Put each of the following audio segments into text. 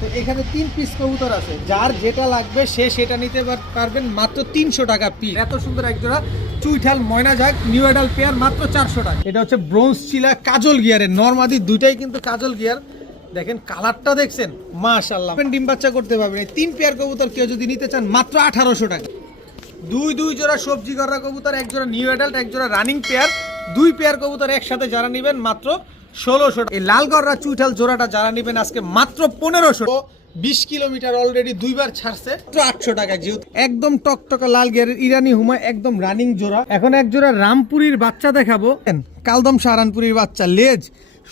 তো এখানে 3 পিস কবুতর আছে, যার যেটা লাগবে সে সেটা নিতে পারবেন মাত্র 300 টাকা পিস। এত সুন্দর এক জোড়া চুইঠাল ময়না ঝাঁক নিউ অ্যাডাল্ট পেয়ার মাত্র 400 টাকা। এটা হচ্ছে ব্রোঞ্জ চিলা কাজল গিয়ারের নরমাদি, দুইটাই কিন্তু কাজল গিয়ার। দেখেন কালারটা দেখছেন, মাশাআল্লাহ। ডিম বাচ্চা করতে পারবেন। এই 3 পেয়ার কবুতর কেউ যদি নিতে চান মাত্র 1800 টাকা। দুই জোড়া সবজি গড়া কবুতর, এক জোড়া নিউ অ্যাডাল্ট, এক জোড়া রানিং পেয়ার, 2 পেয়ার কবুতর একসাথে যারা নেবেন মাত্র 1600 টাকা। এই লালগড়রা চুইঠাল জোড়াটা যারা নেবেন আজকে মাত্র 1500। 20 কিলোমিটার অলরেডি 2 বার ছাড়ছে, মাত্র 800 টাকা। যেহেতু একদম টকটকা লাল গিয়ারের ইরানি হুমা একদম রানিং জোড়া। এখন এক জোড়া রামপুরীর বাচ্চা দেখাবো, কালদম সাহারানপুরীর বাচ্চা, লেজ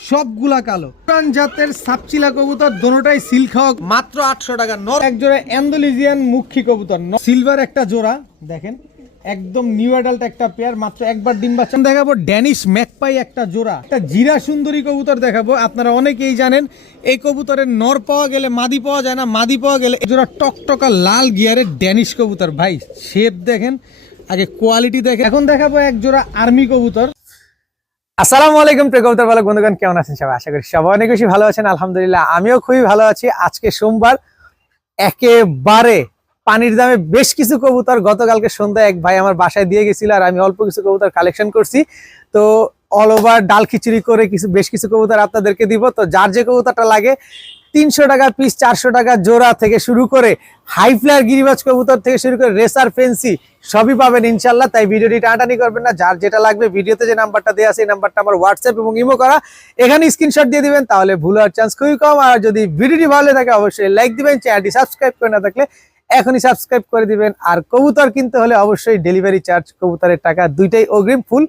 সবগুলা কালো, পুরান জাতের সাপচিলা কবুতর, দোনোটাই সিল খাওয়া, মাত্র 800 টাকা। নর এক জোড়া অ্যান্ডালুজিয়ান মুখী কবুতর সিলভার একটা জোড়া, দেখেন একদম নিউ অ্যাডাল্ট একটা পেয়ার, মাত্র একবার ডিম বাচ্চা দেখাবো। ড্যানিশ ম্যাকপাই একটা জোড়া, একটা জিরা সুন্দরী কবুতর দেখাবো। আপনারা অনেকেই জানেন এই কবুতরের নর পাওয়া গেলে মাদি পাওয়া যায় না, মাদি পাওয়া গেলে এই জোড়া টকটকা লাল গিয়ারের ড্যানিশ কবুতর। ভাই শেপ দেখেন, আগে কোয়ালিটি দেখেন। এখন দেখাবো এক জোড়া আর্মি কবুতর। আসসালামু আলাইকুম প্রিয় কবুতর পালক বন্ধুগণ, কেমন আছেন সবাই? আশা করি সবাই অনেক বেশি ভালো আছেন। আলহামদুলিল্লাহ আমিও খুবই ভালো আছি। আজকে সোমবার, একেবারে পানির দামে বেশ কিছু কবুতর গতকালকে সন্ধ্যায় এক ভাই আমার বাসায় দিয়ে গেছিল, আর আমি অল্প কিছু কবুতর কালেকশন করছি। তো অল ওভার ডাল খিচুড়ি করে বেশ কিছু কবুতর আপনাদেরকে দিব। তো যার যে কবুতরটা লাগে 300 টাকা পিস, 400 টাকা জোড়া থেকে শুরু করে হাই ফ্লায়ার গিরিবাজ কবুতর থেকে শুরু করে রেসার ফেন্সি সবই পাবেন ইনশাল্লাহ। তাই ভিডিওটি টানাটানি করবেন না। যার যেটা লাগবে ভিডিওতে যে নাম্বারটা দেওয়া আছে এই নাম্বারটা আমার হোয়াটসঅ্যাপ এবং ইমো করা, এখানে স্ক্রিনশট দিয়ে দিবেন, তাহলে ভুল হওয়ার চান্স খুবই কম। আর যদি ভিডিওটি ভালো থাকে অবশ্যই লাইক দিবেন, চ্যানেলটি সাবস্ক্রাইব করে না থাকলে এখনই সাবস্ক্রাইব করে দিবেন। আর কবুতর কিনতে হলে অবশ্যই ডেলিভারি চার্জ, কবুতরের টাকা দুইটাই অগ্রিম, ফুল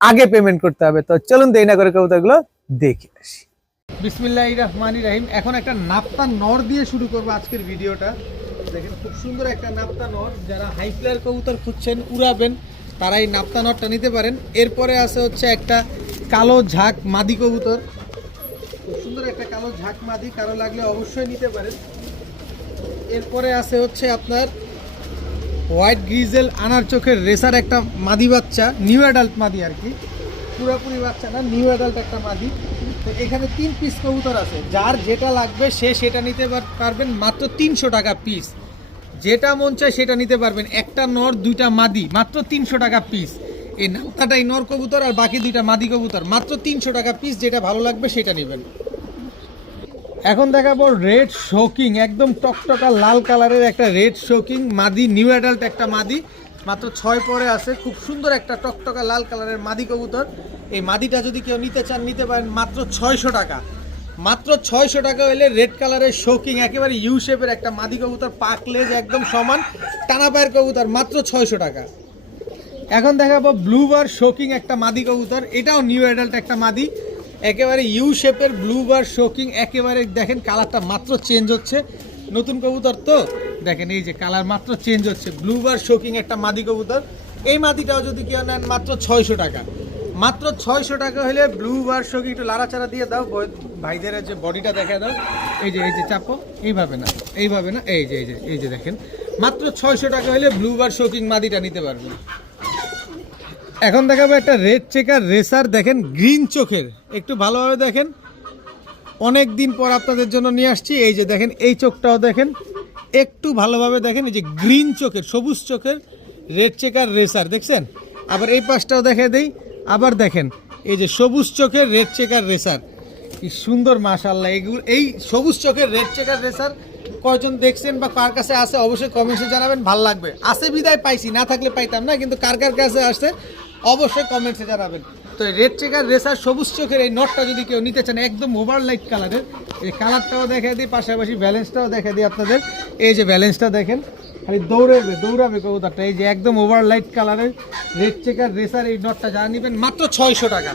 আগে পেমেন্ট করতে হবে। তো চলুন দেরি না করে কবুতরগুলো দেখে আসি। বিসমিল্লাহির রহমানির রহিম। এখন একটা নাপ্তা নর দিয়ে শুরু করবো আজকের ভিডিওটা। দেখেন খুব সুন্দর একটা নাপ্তা নর, যারা হাই ফ্লায়ার কবুতর খুঁজছেন, উড়াবেন, তারা এই নাপ্তা নরটা নিতে পারেন। এরপরে আছে হচ্ছে একটা কালো ঝাঁক মাদি কবুতর, খুব সুন্দর একটা কালো ঝাঁক মাদি, কারো লাগলে অবশ্যই নিতে পারেন। এরপরে আছে হচ্ছে আপনার হোয়াইট গ্রিজেল আনার চোখের রেসার একটা মাদি বাচ্চা, নিউ অ্যাডাল্ট মাদি আর কি, পুরোপুরি বাচ্চা না, নিউ অ্যাডাল্ট একটা মাদি। তো এখানে 3 পিস কবুতর আছে, যার যেটা লাগবে সে সেটা নিতে পারবেন মাত্র 300 টাকা পিস। যেটা মন চায় সেটা নিতে পারবেন। একটা নর 2টা মাদি, মাত্র 300 টাকা পিস। এই নামটাটাই নর কবুতর আর বাকি 2টা মাদি কবুতর, মাত্র 300 টাকা পিস। যেটা ভালো লাগবে সেটা নেবেন। এখন দেখাবো রেড শোকিং, একদম টকটকা লাল কালারের একটা রেড শোকিং মাদি, নিউ অ্যাডাল্ট একটা মাদি, মাত্র 6 পরে আছে। খুব সুন্দর একটা টকটকা লাল কালারের মাদি কবুতর। এই মাদিটা যদি কেউ নিতে চান নিতে পারেন মাত্র 600 টাকা। মাত্র 600 টাকা হলে রেড কালারের শোকিং, একেবারে ইউ শেপের একটা মাদি কবুতর, পাক লেজ একদম সমান, টানা পায়ের কবুতর, মাত্র 600 টাকা। এখন দেখাবো ব্লু বার শোকিং একটা মাদি কবুতর, এটাও নিউ অ্যাডাল্ট একটা মাদি, একেবারে ইউ শেপের ব্লু বার শোকিং। একেবারে দেখেন কালারটা মাত্র চেঞ্জ হচ্ছে, নতুন কবুতর তো দেখেন এই যে কালার মাত্র চেঞ্জ হচ্ছে। ব্লু বার শোকিং একটা মাদি কবুতর, এই মাদিটাও যদি কেউ নেন মাত্র 600 টাকা। মাত্র 600 টাকা হলে ব্লু বার শোকিং। একটু লাড়াচাড়া দিয়ে দাও ভাইদের, যে বডিটা দেখা দাও, এই যে চাপো, এইভাবে না এইভাবে না, এই যে দেখেন মাত্র 600 টাকা হলে ব্লু বার শোকিং মাদিটা নিতে পারবেন। এখন দেখাবো একটা রেড চেকার রেসার, দেখেন গ্রিন চোখের, একটু ভালোভাবে দেখেন, অনেক দিন পর আপনাদের জন্য নিয়ে আসছি। এই যে দেখেন এই চোখটাও দেখেন, একটু ভালোভাবে দেখেন, এই যে গ্রিন চোখের সবুজ চোখের রেড চেকার রেসার দেখছেন। আবার এই পাশটাও দেখে দেই, আবার দেখেন এই যে সবুজ চোখের রেড চেকার রেসার, কি সুন্দর মাশাআল্লাহ। এগুলো এই সবুজ চোখের রেড চেকার রেসার কয়জন দেখছেন বা কার কাছে আছে অবশ্যই কমেন্টসে জানাবেন, ভালো লাগবে। আছে বিদায় পাইছি, না থাকলে পাইতাম না, কিন্তু কার কার কাছে আসছে অবশ্যই কমেন্টসে জানাবেন। তো রেড চেকার রেসার সবুজ চোখের এই নটটা যদি কেউ নিতে চান, একদম ওভার লাইট কালারের, এই কালারটাও দেখা দিই, পাশাপাশি ব্যালেন্সটাও দেখা দিই আপনাদের। এই যে ব্যালেন্সটা দেখেন, খালি দৌড়াবে কবুতরটা। এই যে একদম ওভার লাইট কালারের রেড চেকার রেসার এই নটটা যা নেবেন মাত্র 600 টাকা।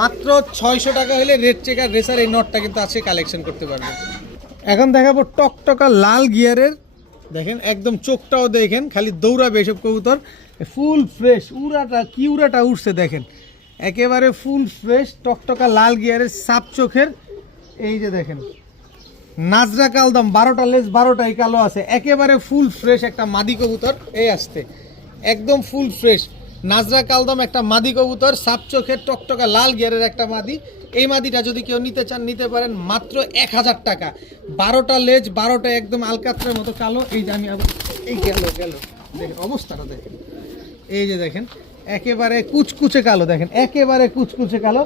মাত্র 600 টাকা হলে রেড চেকার রেসার এই নটটা কিন্তু আছে, কালেকশন করতে পারবেন। এখন দেখাবো টকটকা লাল গিয়ারের, দেখেন একদম চোখটাও দেখেন, খালি দৌড়াবে এসব কবুতর, ফুল ফ্রেশ, উড়াটা উঠছে দেখেন, একেবারে ফুল ফ্রেশ টকটকা লাল গিয়ারের সাপ চোখের। এই যে দেখেন নাজরা কালদম, 12টা লেজ 12টাই কালো আছে, একেবারে ফুল ফ্রেশ একটা মাদি কবুতর। এই আসতে একদম ফুল ফ্রেশ, নাজরা কালদম একটা মাদি কবুতর, সাপ চোখের টকটকা লাল গিয়ারের একটা মাদি। এই মাদিটা যদি কেউ নিতে চান নিতে পারেন মাত্র 1000 টাকা। 12টা লেজ, 12টা একদম আলকাত্রার মতো কালো। এই যে আমি আবার এই গেল দেখেন অবস্থাটা দেখেন, এই যে দেখেন একেবারে কুচকুচে কালো, দেখেন একেবারে কুচকুচে কালো।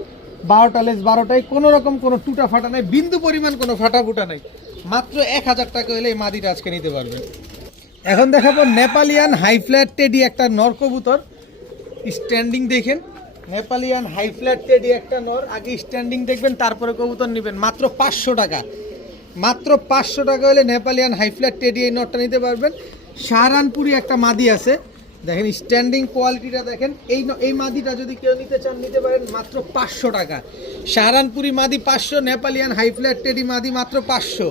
12টা লেজ 12টাই, কোনো রকম কোনো টুটা ফাটা নাই, বিন্দু পরিমাণ কোনো ফাটা ফুটা নাই। মাত্র 1000 টাকা হলে এই মাদিটা আজকে নিতে পারবেন। এখন দেখাবো নেপালিয়ান হাই ফ্ল্যাট টেডি একটা নর কবুতর। স্ট্যান্ডিং দেখেন, নেপালিয়ান হাই ফ্ল্যাট টেডি একটা নর। আগে স্ট্যান্ডিং দেখবেন তারপরে কবুতর নেবেন। মাত্র 500 টাকা, মাত্র 500 টাকা হলে নেপালিয়ান হাই ফ্ল্যাট টেডি এই নরটা নিতে পারবেন। শাহরানপুরি একটা মাদি আছে, দেখেন স্ট্যান্ডিং কোয়ালিটিটা দেখেন। এই মাদিটা যদি কেউ নিতে চান নিতে পারেন মাত্র 500 টাকা। শাহরানপুরি মাদি 500, নেপালিয়ান হাই ফ্ল্যাট টেডি মাদি মাত্র 500।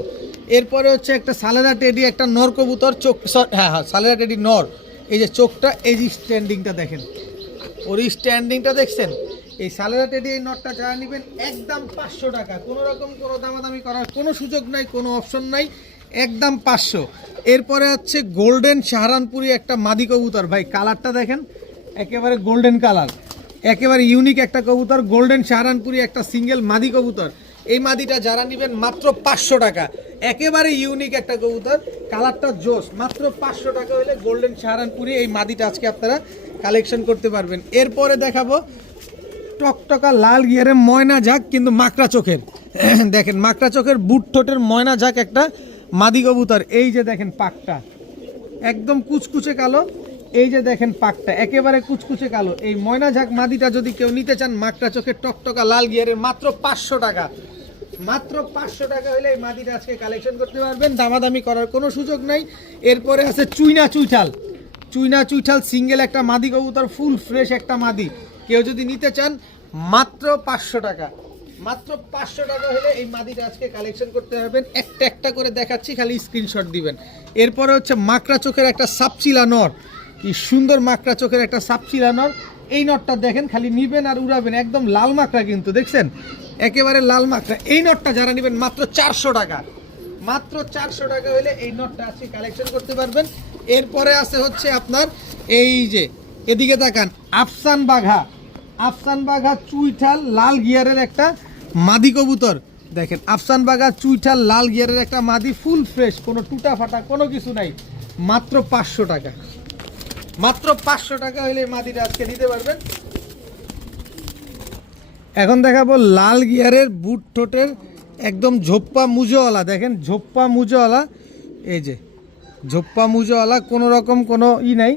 এরপরে হচ্ছে একটা সালেরা টেডি একটা নর কবুতর, চোখ হ্যাঁ সালেরা টেডি নর। এই যে চোখটা, এই যে স্ট্যান্ডিংটা দেখেন, ওর স্ট্যান্ডিংটা দেখছেন। এই সালেরা টেডি এই নটটা যারা নেবেন একদম 500 টাকা। কোনো রকম কোনো দামাদামি করার কোনো সুযোগ নাই, কোনো অপশন নাই, একদম 500। এরপরে হচ্ছে গোল্ডেন শাহরানপুরি একটা মাদি কবুতর। ভাই কালারটা দেখেন, একেবারে গোল্ডেন কালার, একেবারে ইউনিক একটা কবুতর। গোল্ডেন শাহরানপুরি একটা সিঙ্গেল মাদি কবুতর। এই মাদিটা যারা নেবেন মাত্র 500 টাকা। একেবারে ইউনিক একটা কবুতর, কালারটা জোস। মাত্র 500 টাকা হলে গোল্ডেন শাহরানপুরি এই মাদিটা আজকে আপনারা কালেকশন করতে পারবেন। এরপরে দেখাবো টকটকা লাল গিয়ারে ময়না ঝাঁক কিন্তু মাকড়া চোখের। দেখেন মাকড়া চোখের বুট ঠোঁটের ময়না ঝাঁক একটা মাদি কবুতর। এই যে দেখেন পাকটা একদম কুচকুচে কালো, এই যে দেখেন পাকটা একেবারে কুচকুচে কালো। এই ময়না ঝাঁক মাদিটা যদি কেউ নিতে চান মাকড়া চোখের টকটকা লাল গিয়ারের মাত্র 500 টাকা। মাত্র 500 টাকা হলে এই মাদিটা আজকে কালেকশন করতে পারবেন, দামাদামি করার কোনো সুযোগ নাই। এরপরে আছে চুইনা চুইঠাল সিঙ্গেল একটা মাদি কবুতর, ফুল ফ্রেশ একটা মাদি। কেউ যদি নিতে চান মাত্র 500 টাকা। মাত্র 500 টাকা হলে এই মাদিটা আজকে কালেকশন করতে পারবেন। একটা একটা করে দেখাচ্ছি, খালি স্ক্রিনশট দিবেন। এরপরে হচ্ছে মাকড়া চোখের একটা সাপচিলা নর, কি সুন্দর মাকড়া চোখের একটা সাপচিলা নর। এই নটটা দেখেন, খালি নিবেন আর উড়াবেন, একদম লাল মাকড়া কিন্তু দেখছেন, একেবারে লাল মাকড়া। এই নটটা যারা নেবেন মাত্র 400 টাকা। মাত্র 400 টাকা হলে এই নটটা আজকে কালেকশন করতে পারবেন। এরপরে আছে হচ্ছে আপনার এই যে এদিকে তাকান, আফসান বাঘা চুইঠাল লাল গিয়ারের একটা মাদি কবুতর। দেখেন আফসান বাঘা চুইঠাল লাল গিয়ারের একটা মাদি, ফুল ফ্রেশ, কোনো টুটা ফাটা কোনো কিছু নাই। মাত্র 500 টাকা। মাত্র 500 টাকা হলে এই মাদিটা আজকে নিতে পারবেন। এখন দেখাবো লাল গিয়ারের বুট ঠোঁটের একদম ঝোপ্পা মুজোওয়ালা। দেখেন ঝোপ্পা মুজোওয়ালা, এই যে ঝোপ্পা মুজোওয়ালা, কোনো রকম কোনো নাই,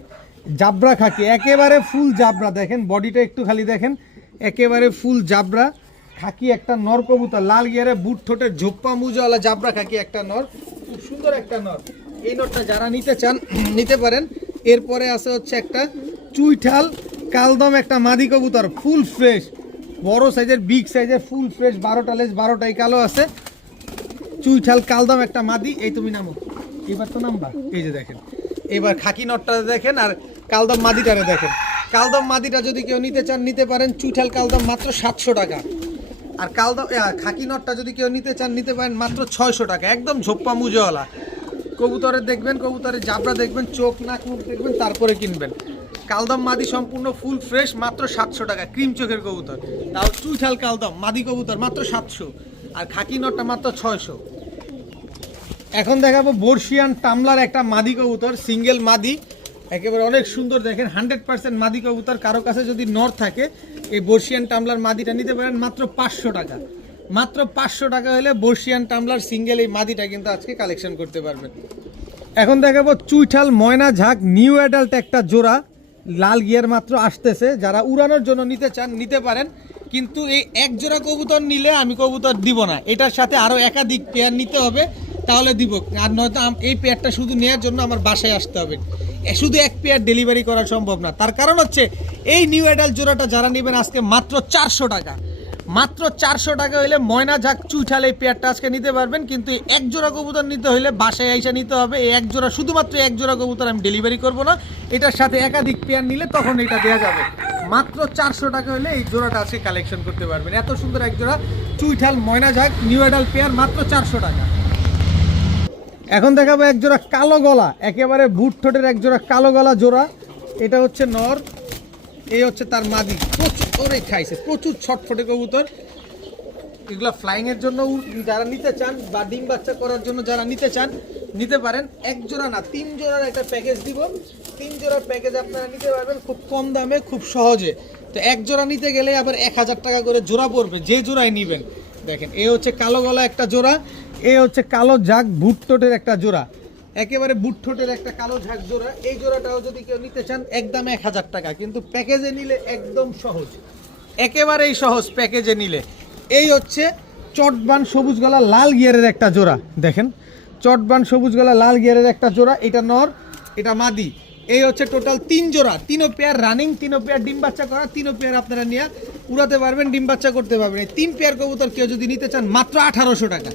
জাবরা খাকি, একেবারে ফুল জাবরা। দেখেন বডিটা একটু খালি দেখেন, একেবারে ফুল জাবরা খাকি একটা নর কবুতর। লাল গিয়ারে বুট ঠোঁটের ঝোপ্পা মুজোওয়ালা জাবরা খাকি একটা নর, খুব সুন্দর একটা নর। এই নরটা যারা নিতে চান নিতে পারেন। এরপরে আছে হচ্ছে একটা চুইঠাল কালদম একটা মাদি কবুতর, ফুল ফ্রেশ, বড় সাইজের বিগ সাইজের ফুল ফ্রেশ। 12টা লেজ 12টাই কালো আছে। চুইঠাল কালদম একটা মাদি। এই তুমি নামো, এবার তো নামবা। এই যে দেখেন, এবার খাকি নটটা দেখেন আর কালদম মাদিটারে দেখেন। কালদম মাদিটা যদি কেউ নিতে চান নিতে পারেন। চুইঠাল কালদম মাত্র 700 টাকা। আর কালদম খাকি নটটা যদি কেউ নিতে চান নিতে পারেন মাত্র 600 টাকা। একদম ঝোপ্পা মুজোওয়ালা কবুতরের দেখবেন, কবুতরের জাবরা দেখবেন, চোখ নাক মুখ দেখবেন, তারপরে কিনবেন। কালদম মাদি সম্পূর্ণ ফুল ফ্রেশ, মাত্র 700 টাকা। ক্রিম চোখের কবুতর, তাও চুইঠাল কালদম মাদি কবুতর মাত্র 700। আর খাকি নটটা মাত্র 600। এখন দেখাবো বর্ষিয়ান টামলার একটা মাদি কবুতর, সিঙ্গেল মাদি, একেবারে অনেক সুন্দর। দেখেন 100% মাদি কবুতর। কারো কাছে যদি নর থাকে এই বর্ষিয়ান টামলার মাদিটা নিতে পারেন মাত্র 500 টাকা। মাত্র 500 টাকা হলে বর্ষিয়ান টামলার সিঙ্গেল এই মাদিটা কিন্তু আজকে কালেকশন করতে পারবেন। এখন দেখাবো চুইঠাল ময়না ঝাঁক নিউ অ্যাডাল্ট একটা জোড়া, লাল গিয়ার মাত্র আসতেছে। যারা উড়ানোর জন্য নিতে চান নিতে পারেন, কিন্তু এই এক জোড়া কবুতর নিলে আমি কবুতর দিব না, এটার সাথে আরও একাধিক পেয়ার নিতে হবে, তাহলে দিব। আর নয়তো এই পেয়ারটা শুধু নেওয়ার জন্য আমার বাসায় আসতে হবে, শুধু এক পেয়ার ডেলিভারি করা সম্ভব না। তার কারণ হচ্ছে এই নিউ অ্যাডাল্ট জোড়াটা যারা নেবেন আজকে মাত্র 400 টাকা। মাত্র 400 টাকা হলে ময়না ঝাঁক চুইঠাল এই পেয়ারটা আজকে নিতে পারবেন। কিন্তু এক জোড়া কবুতর নিতে হলে বাসায় আইসা নিতে হবে। এই এক জোড়া, শুধুমাত্র এক জোড়া কবুতর আমি ডেলিভারি করব না, এটার সাথে একাধিক পেয়ার নিলে তখন এটা দেওয়া যাবে। মাত্র 400 টাকা হলে এই জোড়াটা আজকে কালেকশন করতে পারবেন। এত সুন্দর এক জোড়া চুইঠাল ময়না ঝাঁক নিউ অ্যাডাল্ট পেয়ার মাত্র 400 টাকা। এখন দেখাবো এক জোড়া কালো গলা, একেবারে বুট ঠোঁটের এক জোড়া কালো গলা জোড়া। এটা হচ্ছে নর, এই হচ্ছে তার মাদি, প্রচুর ওরে খাইছে, প্রচুর ছটফটে কবুতর। এগুলো ফ্লাইং এর জন্য যারা নিতে চান বা ডিম বাচ্চা করার জন্য যারা নিতে চান নিতে পারেন। এক জোড়া না 3 জোড়ার একটা প্যাকেজ দিব, 3 জোড়ার প্যাকেজ আপনারা নিতে পারবেন খুব কম দামে, খুব সহজে। তো এক জোড়া নিতে গেলে আবার 1000 টাকা করে জোড়া পড়বে, যে জোড়াই নেবেন। দেখেন এই হচ্ছে কালো গলা একটা জোড়া, এই হচ্ছে কালো ঝাঁক ভুট্টোটের একটা জোড়া, একেবারে বুটঠোঁটের একটা কালো ঝাঁক জোড়া। এই জোড়াটাও যদি কেউ নিতে চান একদম 1000 টাকা, কিন্তু প্যাকেজে নিলে একদম সহজ, একেবারেই সহজ প্যাকেজে নিলে। এই হচ্ছে চটবান সবুজ গলা লাল গিয়ারের একটা জোড়া, দেখেন চটবান সবুজ গলা লাল গিয়ারের একটা জোড়া, এটা নর এটা মাদি। এই হচ্ছে টোটাল 3 জোড়া, 3ও পেয়ার রানিং, 3ও পেয়ার ডিম বাচ্চা করা, 3ও পেয়ার আপনারা নিয়ে উড়াতে পারবেন, ডিম বাচ্চা করতে পারবেন। এই 3 পেয়ার কবুতর কেউ যদি নিতে চান মাত্র 1800 টাকা,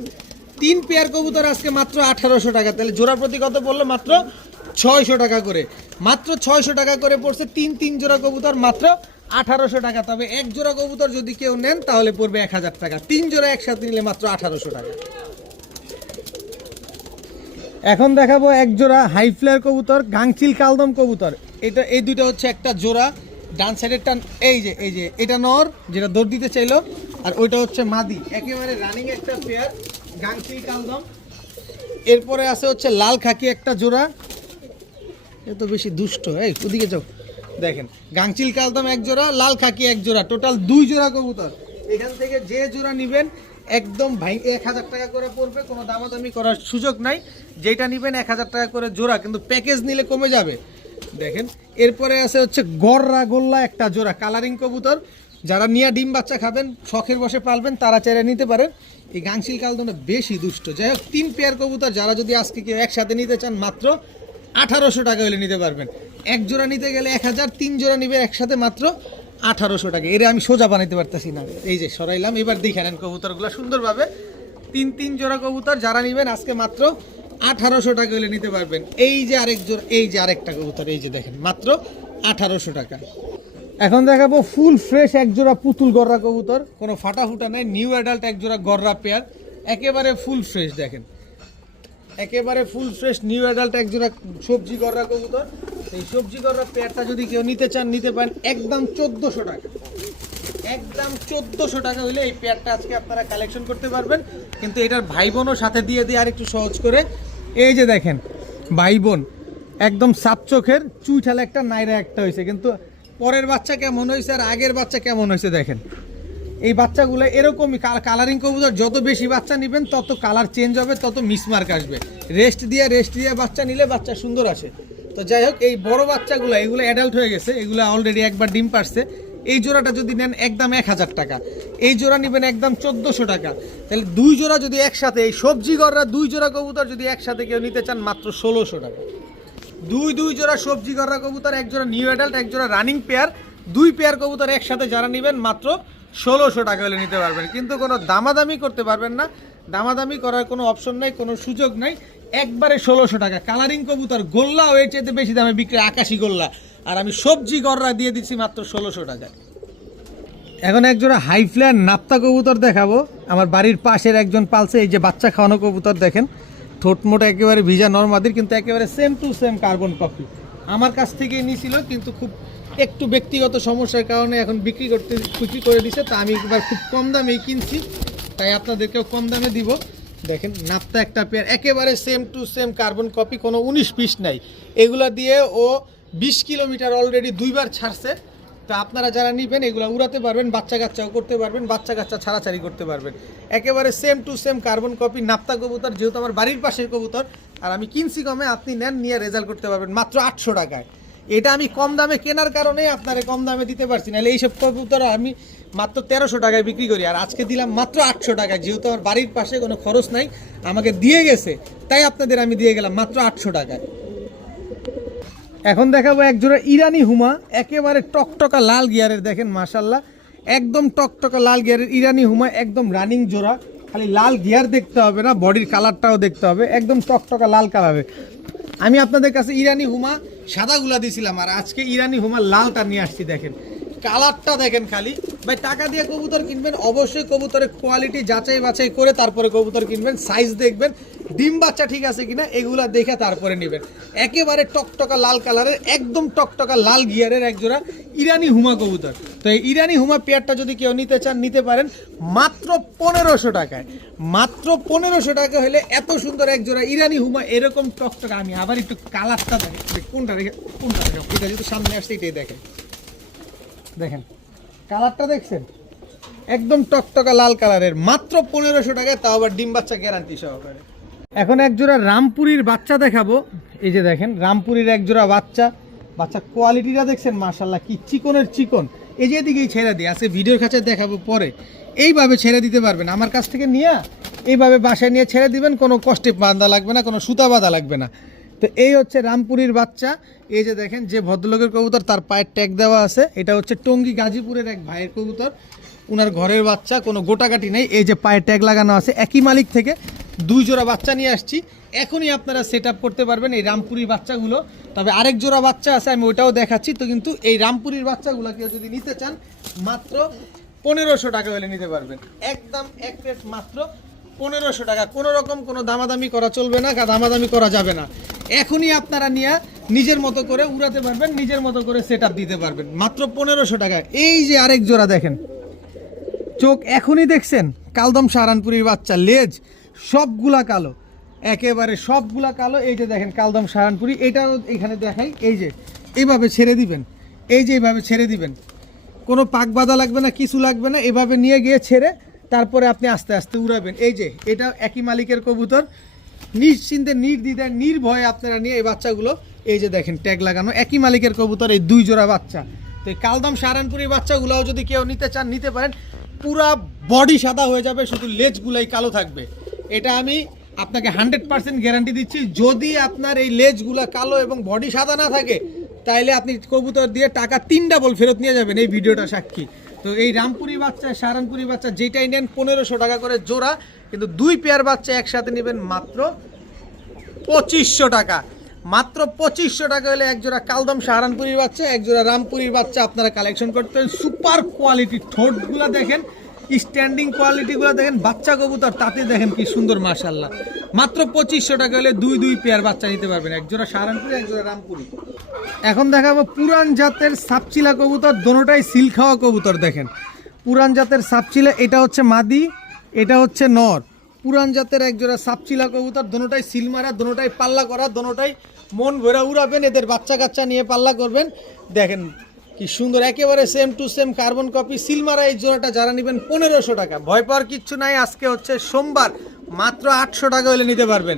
3 পেয়ার কবুতর আজকে মাত্র 1800 টাকা। তাহলে জোড়া প্রতি কত পড়লো? মাত্র 600 টাকা করে, মাত্র 600 টাকা করে পড়ছে 3 জোড়া কবুতর, মাত্র 1800 টাকা। তবে এক জোড়া কবুতর যদি কেউ নেন তাহলে পড়বে 1000 টাকা, 3 জোড়া একসাথে নিলে মাত্র 1800 টাকা। এখন দেখাবো এক জোড়া হাই ফ্লেয়ার কবুতর, গাংচিল কালদম কবুতর। এটা এই দুটো হচ্ছে একটা জোড়া, ডান সাইডেরটা এই যে এটা নর যেটা দৌড় দিতে চাইলো, আর ওইটা হচ্ছে মাদি, একেবারে রানিং একটা পেয়ার গাংচিল কালদম। এরপরে আছে হচ্ছে লাল খাকি একটা জোড়া, এ তো বেশি দুষ্ট, এই ওদিকে যাও। দেখেন গাংচিল কালদম এক জোড়া, লাল খাকি এক জোড়া, টোটাল 2 জোড়া কবুতর। এখান থেকে যে জোড়া নেবেন একদম ভাই 1000 টাকা করে পড়বে, কোনো দামাদামি করার সুযোগ নাই। যেটা নেবেন 1000 টাকা করে জোড়া, কিন্তু প্যাকেজ নিলে কমে যাবে। দেখেন এরপরে আছে হচ্ছে গররা গোল্লা একটা জোড়া কালারিং কবুতর, যারা নিয়ে ডিম বাচ্চা খাবেন, শখের বসে পালবেন, তারা চাইলে নিতে পারেন। এই গাংচিল কালদমটা বেশি দুষ্ট। যাই হোক 3 পেয়ার কবুতর যারা যদি আজকে কেউ একসাথে নিতে চান মাত্র 1800 টাকা হলে নিতে পারবেন। এক জোড়া নিতে গেলে 1000, 3 জোড়া নিবে একসাথে মাত্র 1800 টাকা। এর আমি সোজা বানাইতে পারতেছি না, এই যে সরাইলাম। এবার দেখে নেন কবুতরগুলো সুন্দরভাবে, 3 জোড়া কবুতর যারা নেবেন আজকে মাত্র 1800 টাকা হলে নিতে পারবেন। এই যে আরেক জোড়া, এই যে আরেকটা কবুতর, এই যে দেখেন মাত্র 1800 টাকা। এখন দেখাবো ফুল ফ্রেশ এক জোড়া পুতুল গররা কবুতর, কোনো ফাটা ফুটা নাই, নিউ অ্যাডাল্ট এক জোড়া গররা পেয়ার, একেবারে ফুল ফ্রেশ। দেখেন একেবারে ফুল ফ্রেশ নিউ অ্যাডাল্ট এক জোড়া সবজি গররা কবুতর। এই সবজি গররা পেয়ারটা যদি কেউ নিতে চান নিতে পারেন একদম 1400 টাকা, একদম 1400 টাকা হলে এই পেয়ারটা আজকে আপনারা কালেকশন করতে পারবেন। কিন্তু এটার ভাই বোনও সাথে দিয়ে আর একটু সহজ করে, এই যে দেখেন ভাই বোন একদম সাপ চোখের, চুইঠালে একটা নাইরা একটা হয়েছে, কিন্তু পরের বাচ্চা কেমন হয়েছে আর আগের বাচ্চা কেমন হয়েছে দেখেন। এই বাচ্চাগুলো এরকমই কালারিং কবুতর, যত বেশি বাচ্চা নেবেন তত কালার চেঞ্জ হবে, তত মিসমার্ক আসবে। রেস্ট দিয়ে বাচ্চা নিলে বাচ্চা সুন্দর আসে। তো যাই হোক এই বড় বাচ্চাগুলো এগুলো অ্যাডাল্ট হয়ে গেছে, এগুলো অলরেডি একবার ডিম পারছে। এই জোড়াটা যদি নেন একদম 1000 টাকা, এই জোড়া নেবেন একদম 1400 টাকা। তাহলে 2 জোড়া যদি একসাথে, এই সবজি গররা 2 জোড়া কবুতর যদি একসাথে কেউ নিতে চান মাত্র 1600 টাকা। 2 জোড়া সবজি গররা কবুতর, এক জোড়া নিউ অ্যাডাল্ট, এক জোড়া রানিং পেয়ার, 2 পেয়ার কবুতর একসাথে যারা নেবেন মাত্র 1600 টাকা হলে নিতে পারবেন। কিন্তু কোনো দামাদামি করতে পারবেন না, দামাদামি করার কোনো অপশন নাই, কোনো সুযোগ নাই, একবারে 1600 টাকা। কালারিং কবুতর গোল্লা এর চাইতে বেশি দামে বিক্রি, আকাশি গোল্লা, আর আমি সবজি গররা দিয়ে দিচ্ছি মাত্র 1600 টাকা। এখন এক জোড়া হাই ফ্লেয়ার নাপ্তা কবুতর দেখাবো, আমার বাড়ির পাশের একজন পালছে। এই যে বাচ্চা খাওয়ানো কবুতর দেখেন, ঠোঁটমোটা একেবারে ভিজা নরমাদির, কিন্তু একেবারে same to same carbon copy. আমার কাছ থেকেই নিয়েছিল, কিন্তু খুব একটু ব্যক্তিগত সমস্যার কারণে এখন বিক্রি করে দিছে। তা আমি এবার খুব কম দামেই কিনছি, তাই আপনাদেরকেও কম দামে দিব। দেখেন নাপ্তা একটা পেয়ার, একেবারে same to same carbon copy, কোনো 19 পিস নাই। এগুলা দিয়ে ও 20 কিলোমিটার অলরেডি 2বার ছাড়ছে। তো আপনারা যারা নিবেন এগুলো উড়াতে পারবেন, বাচ্চা কাচ্চাও করতে পারবেন, বাচ্চা কাচ্চা ছাড়াছাড়ি করতে পারবেন। একেবারে same to same carbon copy নাপ্তা কবুতর, যেহেতু আমার বাড়ির পাশের কবুতর আর আমি কিনছি কমে, আপনি নেন নিয়ে রেজাল্ট করতে পারবেন মাত্র 800 টাকায়। এটা আমি কম দামে কেনার কারণে আপনারে কম দামে দিতে পারছি, নাহলে এইসব কবুতর আমি মাত্র 1300 টাকায় বিক্রি করি, আর আজকে দিলাম মাত্র 800 টাকায়। যেহেতু আমার বাড়ির পাশে কোনো খরচ নাই, আমাকে দিয়ে গেছে, তাই আপনাদের আমি দিয়ে গেলাম মাত্র 800 টাকায়। এখন দেখাবো এক জোড়া ইরানি হুমা, একেবারে টকটকা লাল গিয়ারের, দেখেন মাশাল্লাহ একদম টকটকা লাল গিয়ারের ইরানি হুমা, একদম রানিং জোড়া। খালি লাল গিয়ার দেখতে হবে না, বডির কালারটাও দেখতে হবে, একদম টকটকা লাল কালারে। আমি আপনাদের কাছে ইরানি হুমা সাদাগুলা দিয়েছিলাম, আর আজকে ইরানি হুমা লালটা নিয়ে আসছি। দেখেন কালারটা দেখেন, খালি ভাই টাকা দিয়ে কবুতর কিনবেন, অবশ্যই কবুতরের কোয়ালিটি যাচাই বাছাই করে তারপরে কবুতর কিনবেন, সাইজ দেখবেন। ডিম বাচ্চা ঠিক আছে কিনা এগুলা দেখে তারপরে নেবেন। একেবারে টকটকা লাল কালারের, একদম টকটকা লাল গিয়ারের একজোড়া ইরানি হুমা কবুতর। তো এই ইরানি হুমা পেয়ারটা যদি কেউ নিতে চান নিতে পারেন মাত্র 1500 টাকায়। মাত্র 1500 টাকা হলে এত সুন্দর একজোড়া ইরানি হুমা এরকম টকটকা। আমি আবার একটু কালারটা দেখি কোনটা রেখে এটা যদি সামনে আসছে এটাই দেখেন, দেখেন কালারটা দেখছেন, একদম টকটকা লাল কালারের, মাত্র 1500 টাকায়, তাও আবার ডিম বাচ্চা গ্যারান্টি সহকারে। এখন একজোড়া রামপুরির বাচ্চা দেখাবো। এই যে দেখেন রামপুরির একজোড়া বাচ্চা, বাচ্চার কোয়ালিটিটা দেখছেন মাশাআল্লাহ কি চিকনের চিকন। এই যে এদিকেই ছেড়ে দিই, আজকে ভিডিওর কাছে দেখাবো পরে। এইভাবে ছেড়ে দিতে পারবেন আমার কাছ থেকে নিয়ে, এইভাবে বাসায় নিয়ে ছেড়ে দিবেন, কোনো কষ্টে বাঁধা লাগবে না, কোনো সুতা বাঁধা লাগবে না। তো এই হচ্ছে রামপুরির বাচ্চা। এই যে দেখেন যে ভদ্রলোকের কবুতর তার পায়ের ট্যাগ দেওয়া আছে, এটা হচ্ছে টঙ্গী গাজীপুরের এক ভাইয়ের কবুতর, উনার ঘরের বাচ্চা, কোনো গোটাকাটি নেই। এই যে পায়ে ট্যাগ লাগানো আছে, একই মালিক থেকে 2 জোড়া বাচ্চা নিয়ে আসছি। এখনই আপনারা সেট আপ করতে পারবেন এই রামপুরির বাচ্চাগুলো। তবে আরেক জোড়া বাচ্চা আছে, আমি ওইটাও দেখাচ্ছি। তো কিন্তু এই রামপুরির বাচ্চাগুলো কেউ যদি নিতে চান মাত্র 1500 টাকা হলে নিতে পারবেন, একদম এক রেট মাত্র 1500 টাকা। কোনো রকম কোনো দামাদামি করা চলবে না, দামাদামি করা যাবে না। এখনই আপনারা নিয়ে নিজের মতো করে উড়াতে পারবেন, নিজের মতো করে সেট আপ দিতে পারবেন মাত্র 1500 টাকা। এই যে আরেক জোড়া দেখেন, চোখ এখনই দেখছেন কালদম সাহারানপুরির বাচ্চা, লেজ সবগুলা কালো, একেবারে সবগুলা কালো। এই যে দেখেন কালদম সাহারানপুরি, এটাও এখানে দেখাই। এই যে এইভাবে ছেড়ে দিবেন, এই যে এইভাবে ছেড়ে দিবেন, কোনো পাক বাঁধা লাগবে না, কিছু লাগবে না। এভাবে নিয়ে গিয়ে ছেড়ে তারপরে আপনি আস্তে আস্তে উড়াবেন। এই যে এটা একই মালিকের কবুতর, নিশ্চিন্তে নির্দ্বিধায় নির্ভয়ে আপনারা নিয়ে এই বাচ্চাগুলো, এই যে দেখেন ট্যাগ লাগানো, একই মালিকের কবুতর, এই 2 জোড়া বাচ্চা। তো এই কালদম সাহারানপুরির বাচ্চাগুলোও যদি কেউ নিতে চান নিতে পারেন। পুরা বডি সাদা হয়ে যাবে, শুধু লেজগুলাই কালো থাকবে। এটা আমি আপনাকে 100% গ্যারান্টি দিচ্ছি। যদি আপনার এই লেজগুলা কালো এবং বডি সাদা না থাকে তাইলে আপনি কবুতর দিয়ে টাকা 3 ডাবল ফেরত নিয়ে যাবেন, এই ভিডিওটা সাক্ষী। তো এই রামপুরি বাচ্চা সাহারানপুরি বাচ্চা যেটাই নেন 1500 টাকা করে জোড়া, কিন্তু 2 পেয়ার বাচ্চা একসাথে নেবেন মাত্র 2500 টাকা। মাত্র 2500 টাকা হলে এক জোড়া কালদম সাহারানপুরির বাচ্চা, এক জোড়া রামপুরির বাচ্চা আপনারা কালেকশন করতে পারেন। সুপার কোয়ালিটি, ঠোঁটগুলো দেখেন, স্ট্যান্ডিং কোয়ালিটিগুলো দেখেন, বাচ্চা কবুতর তাতে দেখেন কি সুন্দর মাশাআল্লাহ। মাত্র 2500 টাকা হলে 2 পেয়ার বাচ্চা নিতে পারবেন, এক জোড়া সাহারানপুরি, এক জোড়া রামপুরি। এখন দেখাবো পুরান জাতের সাপচিলা কবুতর, দোনোটাই সিল খাওয়া কবুতর। দেখেন পুরান জাতের সাপচিলা, এটা হচ্ছে মাদি, এটা হচ্ছে নর। পুরান জাতের এক জোড়া সাপচিলা কবুতর, দোনোটাই সিল মারা, দোনোটাই পাল্লা করা, দোনোটাই মন ভরা উড়াবেন। এদের বাচ্চা কাচ্চা নিয়ে পাল্লা করবেন। দেখেন কি সুন্দর, একেবারে same to same carbon copy seal মারা। এই জোড়াটা যারা নেবেন 1500 টাকা, ভয় পাওয়ার কিচ্ছু নাই। আজকে হচ্ছে সোমবার, মাত্র 800 টাকা হলে নিতে পারবেন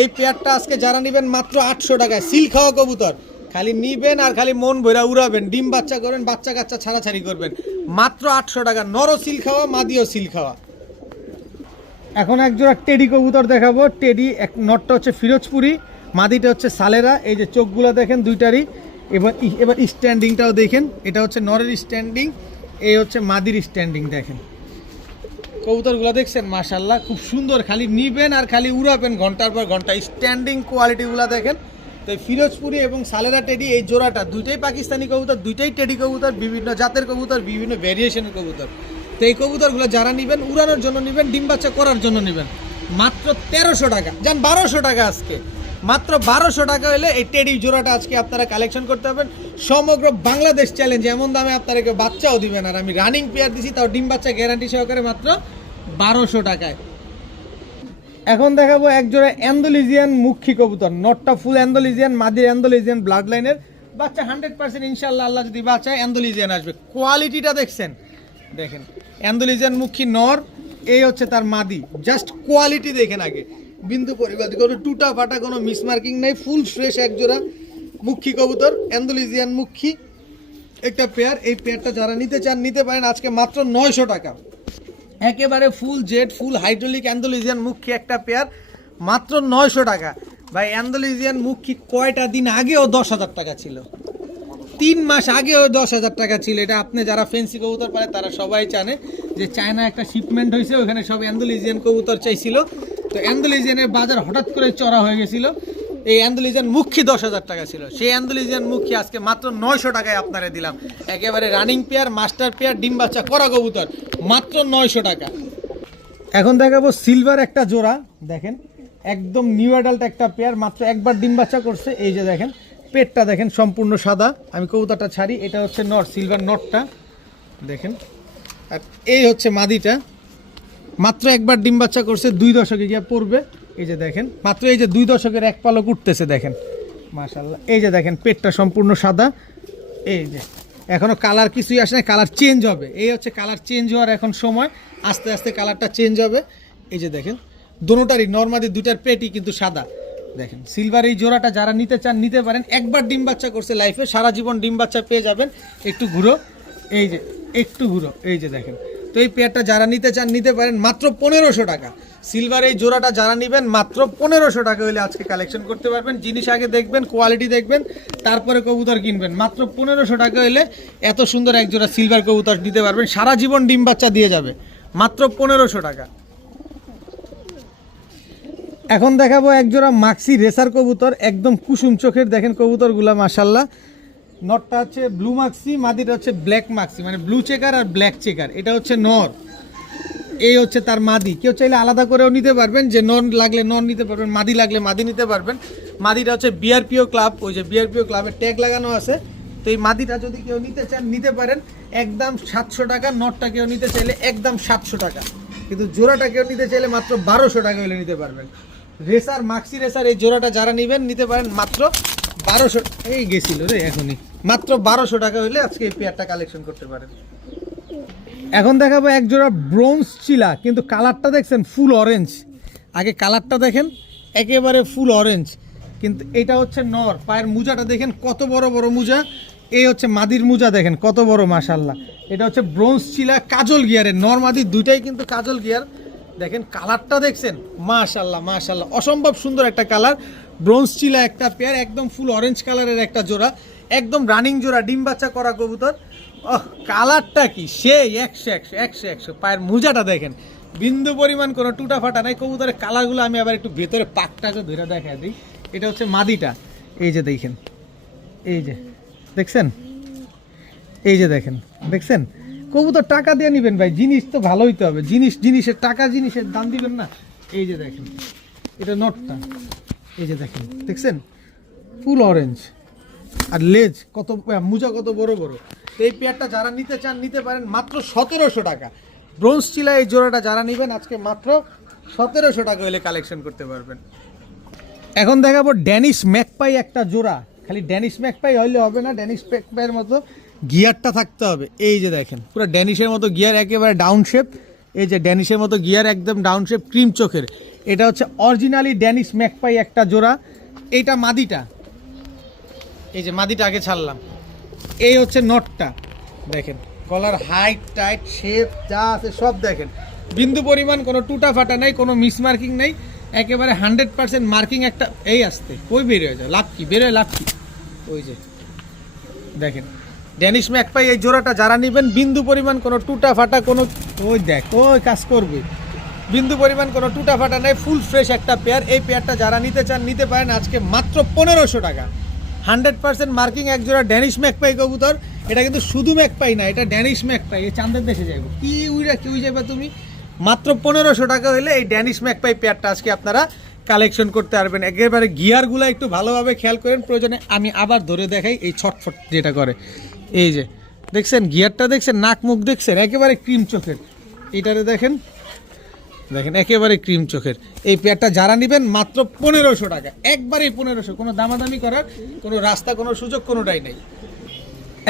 এই পেয়ারটা। আজকে যারা নেবেন মাত্র 800 টাকায়, সিল খাওয়া কবুতর, খালি নিবেন আর খালি মন ভরা উড়াবেন, ডিম বাচ্চা করবেন, বাচ্চা কাচ্চা ছাড়াছাড়ি করবেন। মাত্র 800 টাকা, নরও সিল খাওয়া, মাদিও সিল খাওয়া। এখন এক জোড়া টেডি কবুতর দেখাবো। টেডি, এক নটটা হচ্ছে ফিরোজপুরি, মাদিটা হচ্ছে সালেরা। এই যে চোখগুলো দেখেন দুইটারই। এবার স্ট্যান্ডিংটাও দেখেন, এটা হচ্ছে নরের স্ট্যান্ডিং, এই হচ্ছে মাদির স্ট্যান্ডিং। দেখেন কবুতরগুলো দেখছেন মাশাআল্লাহ খুব সুন্দর, খালি নিবেন আর খালি উড়াবেন ঘন্টার পর ঘন্টা। স্ট্যান্ডিং কোয়ালিটিগুলো দেখেন। তো ফিরোজপুরি এবং সালেরা টেডি এই জোড়াটা, দুইটাই পাকিস্তানি কবুতর, দুইটাই টেডি কবুতর, বিভিন্ন জাতের কবুতর, বিভিন্ন ভ্যারিয়েশনের কবুতর। তো এই কবুতরগুলো যারা নেবেন উড়ানোর জন্য নেবেন, ডিম বাচ্চা করার জন্য নেবেন, মাত্র 1300 টাকা, যান 1200 টাকা। আজকে মাত্র 1200 টাকা হলে এই টেডি জোড়াটা আজকে আপনারা কালেকশন করতে পারবেন। সমগ্র বাংলাদেশ চ্যালেঞ্জ, এমন দামে আপনারা কেউ বাচ্চাও দিবেন। আর আমি রানিং পেয়ার দিছি, তাও ডিম বাচ্চা গ্যারান্টি সহকারে মাত্র 1200 টাকায়। এখন দেখাবো এক জোড়া অ্যান্ডোলিজিয়ান মুখী কবুতর, নটটা ফুল অ্যান্ডোলিজিয়ান, মাদির অ্যান্ডোলিজিয়ান ব্লাড লাইনের বাচ্চা। 100% ইনশাল্লাহ আল্লাহ যদি বাচ্চায় অ্যান্ডোলিজিয়ান আসবে। কোয়ালিটিটা দেখছেন, দেখেন অ্যান্ডোলিজিয়ান মুখী নর, এই হচ্ছে তার মাদি। জাস্ট কোয়ালিটি দেখেন আগে, বিন্দু পরিবাদ, কোনো টুটা ফাটা কোনো মিসমার্কিং নেই, ফুল ফ্রেশ এক জোড়া মুখী কবুতর, অ্যান্ডোলিজিয়ান মুখী একটা পেয়ার। এই পেয়ারটা যারা নিতে চান নিতে পারেন আজকে মাত্র 900 টাকা। একেবারে ফুল জেড, ফুল হাইড্রোলিক অ্যান্ডোলিজিয়ান মুখী একটা পেয়ার, মাত্র 900 টাকা। ভাই অ্যান্ডোলিজিয়ান মুখী কয়টা দিন আগেও 10,000 টাকা ছিল, 3 মাস আগেও 10,000 টাকা ছিল। এটা আপনি যারা ফেন্সি কবুতর পারে তারা সবাই জানে যে চায়না একটা শিপমেন্ট হয়েছে, ওখানে সব অ্যান্ডোলিজিয়ান কবুতর চাইছিল। তো অ্যান্ডোলিজিয়ানের বাজার হঠাৎ করে চড়া হয়ে গেছিল। এই অ্যান্ডোলিজিয়ান মুখী 10,000 টাকা ছিল, সেই অ্যান্ডোলিজিয়ান মুখী আজকে মাত্র 900 টাকায় আপনারা দিলাম। একেবারে রানিং পেয়ার, মাস্টার পেয়ার, ডিম বাচ্চা করা কবুতর, মাত্র 900 টাকা। এখন দেখাবো সিলভার একটা জোড়া। দেখেন একদম নিউ অ্যাডাল্ট একটা পেয়ার, মাত্র একবার ডিম বাচ্চা করছে। এই যে দেখেন পেটটা দেখেন সম্পূর্ণ সাদা। আমি কবুতরটা ছাড়ি, এটা হচ্ছে নর, সিলভার নটটা দেখেন। আর এই হচ্ছে মাদিটা, মাত্র একবার ডিম বাচ্চা করছে, 2 দশকে গিয়ে পড়বে। এই যে দেখেন মাত্র এই যে 2 দশকের এক পালক উঠতেছে দেখেন, মাশাআল্লাহ। এই যে দেখেন পেটটা সম্পূর্ণ সাদা। এই যে এখনো কালার কিছুই আসে না, কালার চেঞ্জ হবে। এই হচ্ছে কালার চেঞ্জ হওয়ার এখন সময়, আস্তে আস্তে কালারটা চেঞ্জ হবে। এই যে দেখেন দোনোটারই নর্মাদি দুটার পেটই কিন্তু সাদা দেখেন। সিলভার এই জোড়াটা যারা নিতে চান নিতে পারেন, একবার ডিম বাচ্চা করছে লাইফে, সারা জীবন ডিম বাচ্চা পেয়ে যাবেন। একটু ঘুরো, এই যে একটু ঘুরো, এই যে দেখেন। তো এই পেয়ারটা যারা নিতে চান নিতে পারেন মাত্র 1500 টাকা। সিলভার এই জোড়াটা যারা নেবেন মাত্র 1500 টাকা হলে আজকে কালেকশন করতে পারবেন। জিনিস আগে দেখবেন, কোয়ালিটি দেখবেন, তারপরে কবুতর কিনবেন। মাত্র 1500 টাকা হলে এত সুন্দর এক জোড়া সিলভার কবুতর নিতে পারবেন, সারা জীবন ডিম বাচ্চা দিয়ে যাবে, মাত্র 1500 টাকা। এখন দেখাবো এক জোড়া মাক্সি রেসার কবুতর, একদম কুসুম চোখের দেখেন কবুতরগুলা মাশাআল্লাহ। নটটা হচ্ছে ব্লু মাক্সি, মাদিটা হচ্ছে ব্ল্যাক মাক্সি, মানে ব্লু চেকার আর ব্ল্যাক চেকার। এটা হচ্ছে নর, এই হচ্ছে তার মাদি। কেউ চাইলে আলাদা করেও নিতে পারবেন, যে নন লাগলে নন নিতে পারবেন, মাদি লাগলে মাদি নিতে পারবেন। মাদিটা হচ্ছে বিআরপিও ক্লাব, ওই যে বিআরপিও ক্লাবের ট্যাগ লাগানো আছে। তো এই মাদিটা যদি কেউ নিতে চান নিতে পারেন, একদম 700 টাকা। নটটা কেউ নিতে চাইলে একদম 700 টাকা, কিন্তু জোড়াটা কেউ নিতে চাইলে মাত্র 1200 টাকা হলে নিতে পারবেন। রেসার মাক্সি রেসার এই জোড়াটা যারা নেবেন নিতে পারেন মাত্র 1200। এই গেছিল রে এখনই, মাত্র 1200 টাকা হলে আজকে এই পেয়ারটা কালেকশন করতে পারেন। এখন দেখাবো এক জোড়া ব্রোঞ্জ চিলা, কিন্তু কালারটা দেখছেন ফুল অরেঞ্জ। আগে কালারটা দেখেন একেবারে ফুল অরেঞ্জ, কিন্তু এটা হচ্ছে নর। পায়ের মুজাটা দেখেন কত বড় বড় মুজা। এই হচ্ছে মাদির মুজা দেখেন কত বড়, মাশাআল্লাহ। এটা হচ্ছে ব্রোঞ্জ চিলা কাজল গিয়ারের, নর মাদি দুইটাই কিন্তু কাজল গিয়ার। দেখেন কালারটা দেখছেন, মাশাআল্লাহ মাশাআল্লাহ, অসম্ভব সুন্দর একটা কালার। ব্রোঞ্জ চিলা একটা পেয়ার, একদম ফুল অরেঞ্জ কালারের একটা জোড়া, একদম রানিং জোড়া, ডিম বাচ্চা করা কবুতর। কালারটা কি সেই 100 পায়ের মুজাটা দেখেন, বিন্দু পরিমাণ কোনো টুটা ফাটা নাই। কবুতরের কালারগুলো আমি আবার একটু ভেতরে পাকটাকে ধরে দেখা দিই। এটা হচ্ছে মাদিটা, এই যে দেখেন, এই যে দেখছেন, এই যে দেখেন দেখছেন। কবুতর টাকা দিয়ে নেবেন ভাই, জিনিস তো ভালো হইতে হবে। জিনিসের টাকা, জিনিসের দাম দিবেন না। এই যে দেখেন এটা নটটা, এই যে দেখেন দেখছেন ফুল অরেঞ্জ, আর লেজ কত, মুজা কত বড় বড়। এই পেয়ারটা যারা নিতে চান নিতে পারেন মাত্র 1700 টাকা। ব্রোঞ্জ চিলা এই জোড়াটা যারা নেবেন আজকে মাত্র 1700 টাকা হলে কালেকশন করতে পারবেন। এখন দেখাবো ড্যানিশ ম্যাকপাই একটা জোড়া। খালি ড্যানিশ ম্যাকপাই হইলে হবে না, ড্যানিশ ম্যাকপাইয়ের মতো গিয়ারটা থাকতে হবে। এই যে দেখেন পুরো ড্যানিশের মতো গিয়ার, একেবারে ডাউন শেপ। এই যে ড্যানিশের মতো গিয়ার, একদম ডাউন শেপ, ক্রিম চোখের। এটা হচ্ছে অরিজিনালি ড্যানিশ ম্যাকপাই একটা জোড়া। এইটা মাদিটা, এই যে মাদিটা আগে ছাড়লাম। এই হচ্ছে নটটা দেখেন, গলার হাইট টাইট শেপ যা আছে সব দেখেন, বিন্দু পরিমাণ কোনো টুটা ফাটা নাই, কোনো মিসমার্কিং নেই, একেবারে 100% মার্কিং একটা। এই আসতে কই বের হয়ে যায়, লাভ কি বেরোয়, লাভ কি। ওই যে দেখেন ড্যানিশ ম্যাকপাই এই জোড়াটা যারা নেবেন, বিন্দু পরিমাণ কোনো টুটা ফাটা কোনো, ওই দেখ ওই কাজ করবে, বিন্দু পরিমাণ কোনো টুটা ফাটা নেই, ফুল ফ্রেশ একটা পেয়ার। এই পেয়ারটা যারা নিতে চান নিতে পারেন আজকে মাত্র 1500 টাকা। 100% মার্কিং এক জোড়া ড্যানিশ ম্যাকপাই কবুতর। এটা কিন্তু শুধু ম্যাকপাই না, এটা ড্যানিশ ম্যাকপাই। এই চাঁদের দেশে যাইব কি উইরা কি উই যাবে তুমি। মাত্র 1500 টাকা হলে এই ড্যানিশ ম্যাকপাই পেয়ারটা আজকে আপনারা কালেকশন করতে পারবেন। একেবারে গিয়ারগুলো একটু ভালোভাবে খেয়াল করেন, প্রয়োজনে আমি আবার ধরে দেখাই। এই ছটফট যেটা করে, এই যে দেখছেন গিয়ারটা দেখছেন, নাক মুখ দেখছেন, একেবারে ক্রিম চোখের। এটারে দেখেন দেখেন একেবারে ক্রিম চোখের। এই পেয়ারটা যারা নেবেন মাত্র 1500 টাকা, একবারেই 1500, কোনো দামাদামি করার কোনো রাস্তা, কোনো সুযোগ কোনোটাই নেই।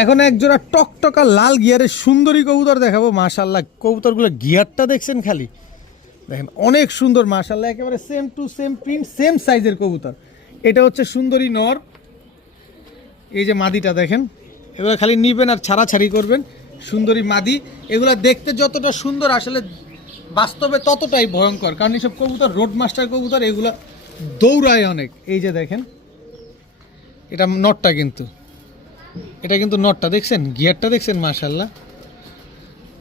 এখন এক জোড়া টকটকা লাল গিয়ারের সুন্দরী কবুতর দেখাবো। মাশাআল্লাহ কবুতরগুলো গিয়ারটা দেখছেন খালি, দেখেন অনেক সুন্দর মাশাআল্লাহ, একেবারে same to same print, same সাইজের কবুতর। এটা হচ্ছে সুন্দরী নর। এই যে মাদিটা দেখেন, এগুলো খালি নিবেন আর ছাড়াছাড়ি করবেন। সুন্দরী মাদি, এগুলো দেখতে যতটা সুন্দর আসলে বাস্তবে ততটাই ভয়ঙ্কর, কারণ এইসব কবুতর রোড মাস্টার কবুতর, এগুলো দৌড়ায় অনেক। এই যে দেখেন এটা নটটা, কিন্তু এটা কিন্তু নটটা দেখছেন, গিয়ারটা দেখছেন মাশাআল্লাহ।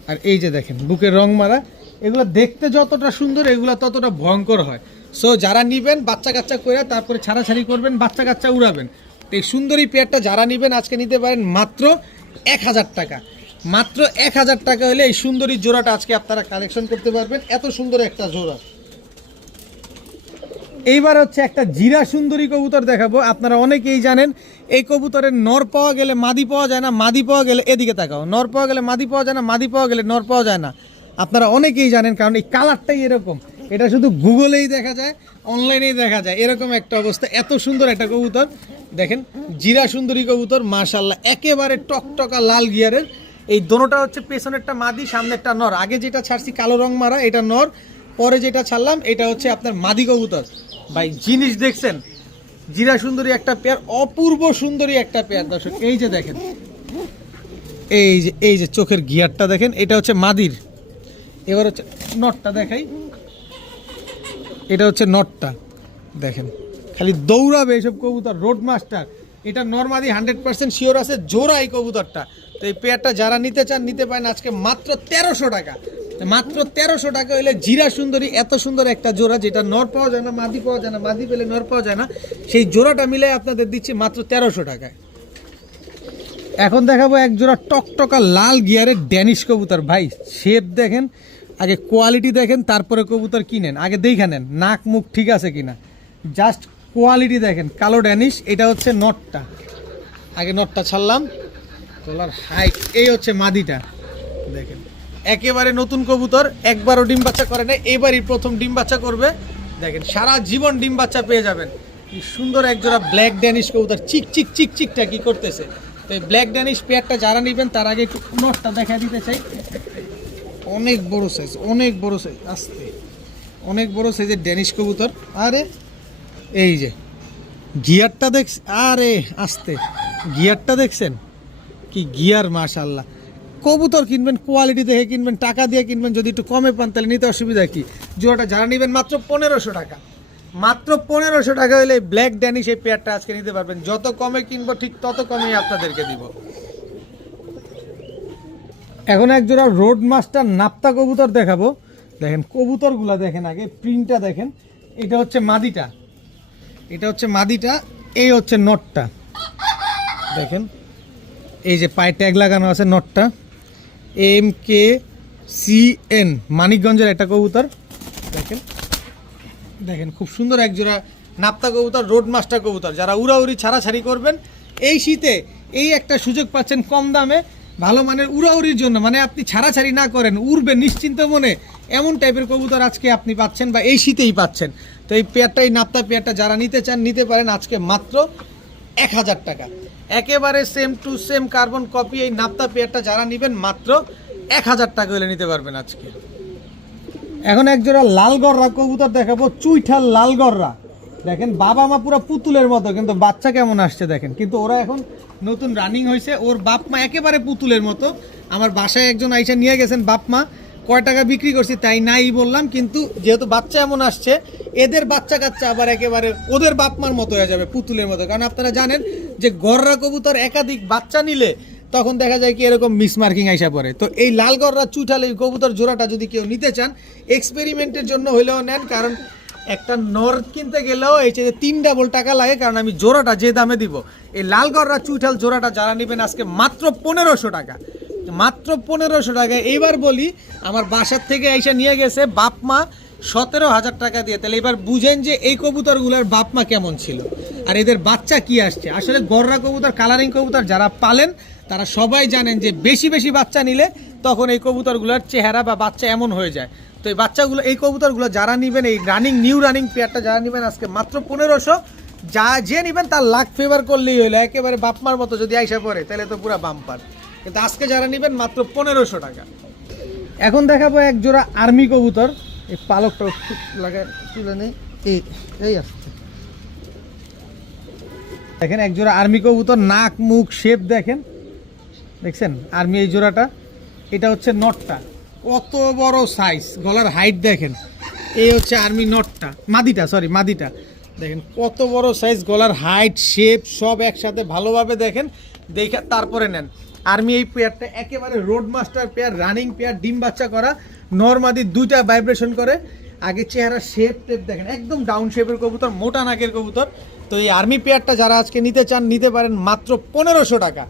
আর এই যে দেখেন বুকের রং মারা, এগুলো দেখতে যতটা সুন্দর এগুলো ততটা ভয়ঙ্কর হয়। সো যারা নিবেন বাচ্চা কাচ্চা করে তারপরে ছাড়াছাড়ি করবেন, বাচ্চা কাচ্চা উড়াবেন। এই সুন্দরী পেয়ারটা যারা নিবেন আজকে নিতে পারেন মাত্র 1000 টাকা। মাত্র 1000 টাকা হলে এই সুন্দরী জোড়াটা আজকে আপনারা কালেকশন করতে পারবেন। এত সুন্দর একটা জোড়া। এইবার হচ্ছে একটা জিরা সুন্দরী কবুতর দেখাবো। আপনারা অনেকেই জানেন এই কবুতরের নর পাওয়া গেলে মাদি পাওয়া যায় না, মাদি পাওয়া গেলে এদিকে তাকাও, নর পাওয়া গেলে মাদি পাওয়া যায় না, মাদি পাওয়া গেলে নর পাওয়া যায় না। আপনারা অনেকেই জানেন, কারণ এই কালারটাই এরকম। এটা শুধু গুগলেই দেখা যায়, অনলাইনেই দেখা যায়, এরকম একটা অবস্থা। এত সুন্দর একটা কবুতর দেখেন, জিরা সুন্দরী কবুতর, মাশাআল্লাহ, একেবারে টকটকা লাল গিয়ারের। এই দোনোটা হচ্ছে পেছনেরটা মাদি, সামনেরটা নর। আগে যেটা ছাড়ছি কালো রং মারা, এটা নর। পরে যেটা ছাড়লাম এটা হচ্ছে আপনার মাদি কবুতর। ভাই জিনিস দেখছেন, জিরা সুন্দরী একটা পেয়ার, অপূর্ব সুন্দরী একটা পেয়ার দর্শক। এই যে দেখেন, এই যে চোখের গিয়ারটা দেখেন, এটা হচ্ছে মাদির। এবার হচ্ছে নটটা দেখাই, এটা হচ্ছে নটটা দেখেন, খালি দৌড়াবে এসব কবুতর, রোড মাস্টার। এটা নর্মালি 100% শিওর আছে জোড়া এই কবুতরটা। তো এই পেয়ারটা যারা নিতে চান নিতে পারেন আজকে মাত্র 1300 টাকা। মাত্র 1300 টাকা হলে জিরা সুন্দরী এত সুন্দর একটা জোড়া, যেটা নর পাওয়া যায় না, মাদি পাওয়া যায় না, মাদি পেলে নর পাওয়া যায় না, সেই জোড়াটা মিলে আপনাদের দিচ্ছি মাত্র 1300 টাকায়। এখন দেখাবো এক জোড়া টকটকা লাল গিয়ারের ড্যানিশ কবুতর। ভাই শেপ দেখেন, আগে কোয়ালিটি দেখেন, তারপরে কবুতর কিনেন। আগে দেখে নেন নাক মুখ ঠিক আছে কিনা, জাস্ট কোয়ালিটি দেখেন। কালো ড্যানিশ, এটা হচ্ছে নটটা। আগে নটটা ছাড়লাম, গলার হাইট। এই হচ্ছে মাদিটা দেখেন, একেবারে নতুন কবুতর, একবারও ডিম বাচ্চা করে না, এবারই প্রথম ডিম বাচ্চা করবে। দেখেন সারা জীবন ডিম বাচ্চা পেয়ে যাবেন। কি সুন্দর এক জোড়া ব্ল্যাক ড্যানিশ কবুতর, চিক চিক চিক চিকটা কি করতেছে। তো এই ব্ল্যাক ড্যানিশ পেয়ারটা যারা নেবেন তার আগে একটু নটটা দেখা দিতে চাই। অনেক বড় সাইজ, অনেক বড় সাইজ, আস্তে, অনেক বড় সাইজের ড্যানিশ কবুতর। আরে এই যে গিয়ারটা দেখছেন, আরে আস্তে, গিয়ারটা দেখছেন কি গিয়ার, মাশাআল্লাহ। কবুতর কিনবেন কোয়ালিটি দেখে কিনবেন, টাকা দিয়ে কিনবেন। যদি একটু কমে পান তাহলে নিতে অসুবিধা কি। জোড়াটা যারা নেবেন মাত্র 1500 টাকা, মাত্র 1500 টাকা হলে ব্ল্যাক ড্যানিশ এই পেয়ারটা আজকে নিতে পারবেন। যত কমে কিনবো ঠিক তত কমেই আপনাদেরকে দিব। এখন এক জোড়া রোড মাস্টার নাপ্তা কবুতর দেখাবো। দেখেন কবুতরগুলা দেখেন, আগে প্রিন্টটা দেখেন। এটা হচ্ছে মাদিটা, এটা হচ্ছে মাদিটা, এই হচ্ছে নটটা দেখেন। এই যে পায়ে ট্যাগ লাগানো আছে নটটা, MKCN, মানিকগঞ্জের একটা কবুতর দেখেন। দেখেন খুব সুন্দর এক জোড়া নাপ্তা কবুতর, রোড মাস্টার কবুতর। যারা উড়াউড়ি ছাড়াছাড়ি করবেন এই শীতে, এই একটা সুযোগ পাচ্ছেন কম দামে ভালো মানের উড়াউড়ির জন্য। মানে আপনি ছাড়াছাড়ি না করেন, উড়বেন নিশ্চিন্ত মনে, এমন টাইপের কবুতর আজকে আপনি পাচ্ছেন, বা এই শীতেই পাচ্ছেন। তো এই পেয়ারটা, এই নাপ্তা পেয়ারটা যারা নিতে চান নিতে পারেন আজকে মাত্র 1000 টাকা। একেবারে same to same carbon copy এই নাপ্তা পেয়ারটা যারা নেবেন মাত্র 1000 টাকা হলে নিতে পারবেন আজকে। এখন এক জোড়া লাল গররা কবুতর দেখাবো, চুইঠাল লাল গররা। দেখেন বাবা মা পুরো পুতুলের মতো, কিন্তু বাচ্চা কেমন আসছে দেখেন। কিন্তু ওরা এখন নতুন রানিং হয়েছে, ওর বাপ মা একেবারে পুতুলের মতো। আমার বাসায় একজন আইসা নিয়ে গেছেন, বাপ মা কয় টাকা বিক্রি করছি তাই নাই বললাম, কিন্তু যেহেতু বাচ্চা এমন আসছে, এদের বাচ্চা কাচ্চা আবার একেবারে ওদের বাপ মার মতো হয়ে যাবে, পুতুলের মতো। কারণ আপনারা জানেন যে গররা কবুতর একাধিক বাচ্চা নিলে তখন দেখা যায় কি এরকম মিসমার্কিং আইসা পড়ে। তো এই লাল গররা চুইঠাল এই কবুতর জোড়াটা যদি কেউ নিতে চান এক্সপেরিমেন্টের জন্য হইলেও নেন, কারণ একটা নর কিনতে গেলেও এই যে 3 ডাবল টাকা লাগে। কারণ আমি জোড়াটা যে দামে দিব, এই লাল গররা চুইঠাল জোড়াটা যারা নেবেন আজকে মাত্র 1500 টাকা, মাত্র 1500 টাকা। এইবার বলি, আমার বাসার থেকে আইসা নিয়ে গেছে বাপ মা 17000 টাকা দিয়ে। তাহলে এবার বুঝেন যে এই কবুতরগুলোর বাপ মা কেমন ছিল আর এদের বাচ্চা কি আসছে। আসলে গররা কবুতর, কালারিং কবুতর যারা পালেন তারা সবাই জানেন যে বেশি বেশি বাচ্চা নিলে তখন এই কবুতরগুলোর চেহারা বা বাচ্চা এমন হয়ে যায়। তো এই বাচ্চাগুলো, এই কবুতরগুলো যারা নেবেন, এই রানিং নিউ রানিং পেয়ারটা যারা নেবেন আজকে মাত্র 1500, যা যে নেবেন তার লাখ ফেভার করলেই হলো। একেবারে বাপমার মতো যদি আইসা পড়ে তাহলে তো পুরো বাম্পার। কিন্তু আজকে যারা নেবেন মাত্র 1500 টাকা। এখন দেখাবো এক জোড়া আর্মি কবুতর। এই পালকটা লাগায় তুলে নেই, এই আসছে দেখেন এক জোড়া আর্মি কবুতর, নাক মুখ শেপ দেখেন, দেখছেন আর্মি এই জোড়াটা। এটা হচ্ছে নটটা, কত বড় সাইজ, গলার হাইট দেখেন। এই হচ্ছে আর্মি নটটা, মাদিটা, সরি মাদিটা দেখেন কত বড় সাইজ, গলার হাইট শেপ সব একসাথে ভালোভাবে দেখেন, দেখে তারপরে নেন। আর্মি এই পেয়ারটা একেবারে road master pair, running pair, ডিম বাচ্চা করা, নরমাদি দুইটা ভাইব্রেশন করে। আগে চেহারা শেপ টেপ দেখেন, একদম ডাউন শেপের কবুতর, মোটা নাকের কবুতর। তো এই আর্মি পেয়ারটা যারা আজকে নিতে চান নিতে পারেন মাত্র 1500 টাকা,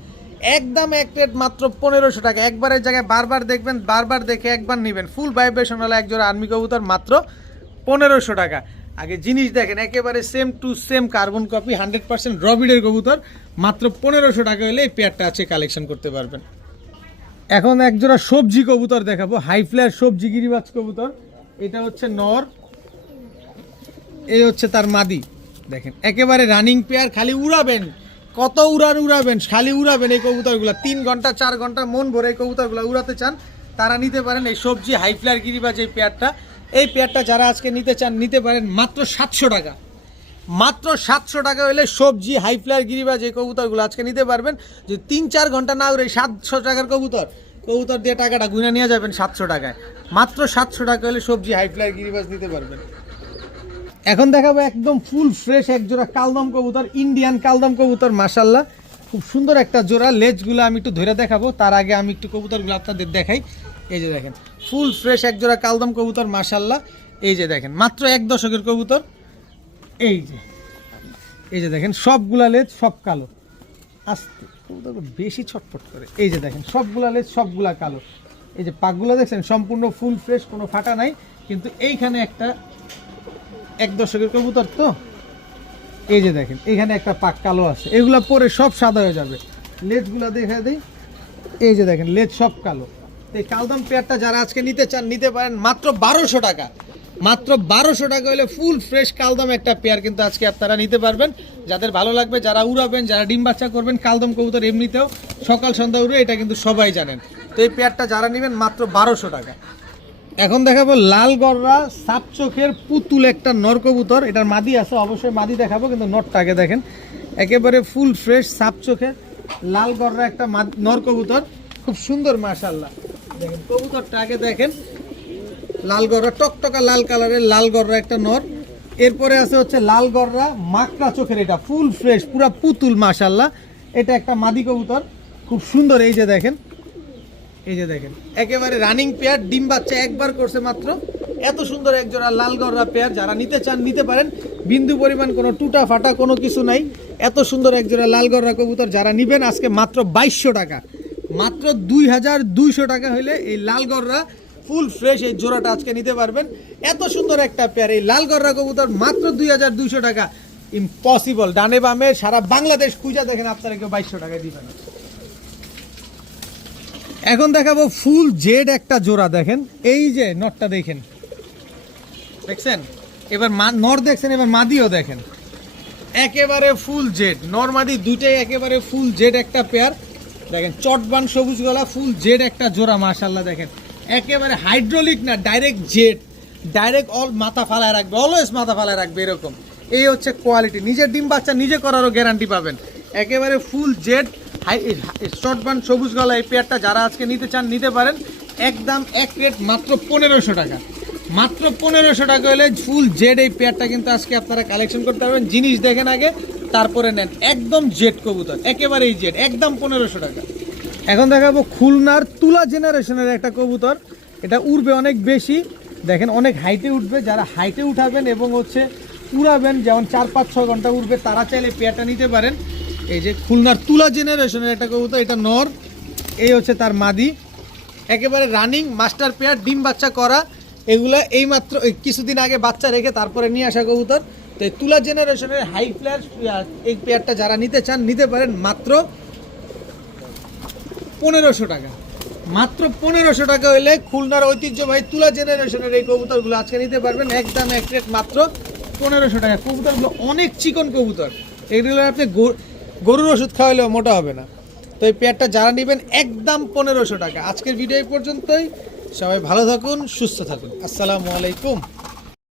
একদম এক রেট মাত্র 1500 টাকা। একবারের জায়গায় বারবার দেখবেন, বারবার দেখে একবার নেবেন। ফুল ভাইব্রেশন হলো এক জোড়া আর্মি কবুতর মাত্র 1500 টাকা। আগে জিনিস দেখেন, একেবারে same to same carbon copy, 100% রবিডের কবুতর। মাত্র 1500 টাকা হলে এই পেয়ারটা আছে কালেকশন করতে পারবেন। এখন একজোড়া সবজি কবুতর দেখাবো, হাই ফ্লায়ার সবজি গিরিবাজ কবুতর। এটা হচ্ছে নর, এই হচ্ছে তার মাদি। দেখেন একেবারে রানিং পেয়ার, খালি উড়াবেন, কত উড়াবেন, খালি উড়াবেন এই কবুতরগুলো। 3 ঘন্টা 4 ঘন্টা মন ভরে এই কবুতরগুলো উড়াতে চান তারা নিতে পারেন এই সবজি হাই ফ্লায়ার গিরিবাজ এই পেয়ারটা। এই পেয়ারটা যারা আজকে নিতে চান নিতে পারেন মাত্র 700 টাকা। মাত্র 700 টাকা হলে সবজি হাই ফ্লায়ার গিরিবাজ এই কবুতরগুলো আজকে নিতে পারবেন। যদি 3-4 ঘন্টা না উড়ে 700 টাকার কবুতর দিয়ে টাকাটা গুনে নিয়ে যাবেন 700 টাকায়। মাত্র 700 টাকা হলে সবজি হাই ফ্লায়ার গিরিবাজ নিতে পারবেন। এখন দেখাবো একদম ফুল ফ্রেশ এক জোড়া কালদম কবুতর, ইন্ডিয়ান কালদম কবুতর। মাশাআল্লাহ খুব সুন্দর একটা জোড়া। লেজগুলো আমি একটু ধরে দেখাবো, তার আগে আমি একটু কবুতরগুলো আপনাদের দেখাই। এই যে দেখেন ফুল ফ্রেশ এক জোড়া কালদম কবুতর মাশাআল্লাহ। এই যে দেখেন মাত্র 1 দশকের কবুতর। এই যে দেখেন সবগুলা লেজ সব কালো, আস্তে কবুতর বেশি ছটফট করে। এই যে দেখেন সবগুলা লেজ সবগুলা কালো। এই যে পাকগুলো দেখছেন সম্পূর্ণ ফুল ফ্রেশ, কোনো ফাটা নাই। কিন্তু এইখানে একটা 1 দশকের কবুতর তো, এই যে দেখেন এখানে একটা পাক কালো আছে, এগুলা পরে সব সাদা হয়ে যাবে। লেজগুলা দেখা দিই, এই যে দেখেন লেজ সব কালো। এই কালদম পেয়ারটা যারা আজকে নিতে চান নিতে পারেন মাত্র 1200 টাকা। মাত্র 1200 টাকা হলে ফুল ফ্রেশ কালদম একটা পেয়ার কিন্তু আজকে আপনারা নিতে পারবেন। যাদের ভালো লাগবে, যারা উড়াবেন, যারা ডিম বাচ্চা করবেন, কালদম কবুতর এমনিতেও সকাল সন্ধ্যা উড়ে, এটা কিন্তু সবাই জানেন। তো এই পেয়ারটা যারা নেবেন মাত্র 1200 টাকা। এখন দেখাবো লাল গররা সাপ চোখের পুতুল একটা নর কবুতর। এটার মাদি আছে, অবশ্যই মাদি দেখাবো, কিন্তু নরটা আগে দেখেন। একেবারে ফুল ফ্রেশ সাপ চোখের লাল গররা একটা নর কবুতর, খুব সুন্দর মাশাআল্লাহ। দেখেন কবুতরটা আগে দেখেন, লাল গররা টকটকা লাল কালারের লাল গররা একটা নর। এরপরে আছে হচ্ছে লাল গররা মাকড়া চোখের, এটা ফুল ফ্রেশ পুরা পুতুল মাশাআল্লাহ। এটা একটা মাদি কবুতর, খুব সুন্দর। এই যে দেখেন, এই যে দেখেন একেবারে রানিং পেয়ার, ডিম বাচ্চা একবার করছে মাত্র। এত সুন্দর এক জোড়া লাল গররা পেয়ার যারা নিতে চান নিতে পারেন। বিন্দু পরিমাণ কোনো টুটা ফাটা কোনো কিছু নাই। এত সুন্দর এক জোড়া লাল গররা কবুতর যারা নিবেন আজকে মাত্র 2200 টাকা। মাত্র 2200 টাকা হলে এই লাল গররা ফুল ফ্রেশ এই জোড়াটা আজকে নিতে পারবেন। এত সুন্দর একটা পেয়ার এই লাল গররা কবুতর মাত্র 2200 টাকা। ইম্পসিবল, ডানে বামে সারা বাংলাদেশ খুঁজা দেখেন আপনারা কেউ 2200 টাকায় দিবেন। এখন দেখাবো ফুল জেড একটা জোড়া। দেখেন এই যে নরটা দেখেন, দেখছেন এবার নর দেখছেন, এবার মাদিও দেখেন। একেবারে ফুল জেড, নর মাদি দুইটাই একেবারে ফুল জেড একটা পেয়ার। দেখেন চটবান সবুজ গলা, ফুল জেড একটা জোড়া মাশাআল্লাহ। দেখেন একেবারে হাইড্রোলিক না, ডাইরেক্ট জেড, ডাইরেক্ট মাথা ফালায় রাখবে, অলওয়েজ মাথা ফালায় রাখবে এরকম। এই হচ্ছে কোয়ালিটি, নিজের ডিম বাচ্চা নিজে করারও গ্যারান্টি পাবেন। একেবারে ফুল জেড শর্টবান সবুজ গলা এই পেয়ারটা যারা আজকে নিতে চান নিতে পারেন। একদম এক রেট মাত্র 1500 টাকা। মাত্র 1500 টাকা হলে ফুল জেড এই পেয়ারটা কিন্তু আজকে আপনারা কালেকশন করতে পারবেন। জিনিস দেখেন আগে তারপরে নেন, একদম জেড কবুতর, একেবারেই জেড, একদম 1500 টাকা। এখন দেখাবো খুলনার তুলা জেনারেশনের একটা কবুতর। এটা উড়বে অনেক বেশি, দেখেন অনেক হাইটে উঠবে। যারা হাইটে উঠাবেন এবং হচ্ছে উড়াবেন, যেমন 4-5-6 ঘন্টা উঠবে, তারা চাইলে পেয়ারটা নিতে পারেন। এই যে খুলনার তুলা জেনারেশনের একটা কবুতর, এটা নর, এই হচ্ছে তার মাদি। একেবারে রানিং মাস্টার পেয়ার, ডিম বাচ্চা করা। এগুলা এইমাত্র কিছুদিন আগে বাচ্চা রেখে তারপরে নিয়ে আসা কবুতর। তো এই তুলা জেনারেশনের হাই ফ্লায়ার এই পেয়ারটা যারা নিতে চান নিতে পারেন মাত্র 1500 টাকা। মাত্র 1500 টাকা হলে খুলনার ঐতিহ্যবাহী তুলা জেনারেশনের এই কবুতরগুলো আজকে নিতে পারবেন। একদম এক রেট মাত্র 1500 টাকা। কবুতরগুলো অনেক চিকন কবুতর, এগুলো আপনি গরুর ওষুধ খাওয়ালেও মোটা হবে না। তো এই পেয়ারটা যারা নেবেন একদম 1500 টাকা। আজকের ভিডিও এই পর্যন্তই। সবাই ভালো থাকুন, সুস্থ থাকুন। আসসালামু আলাইকুম।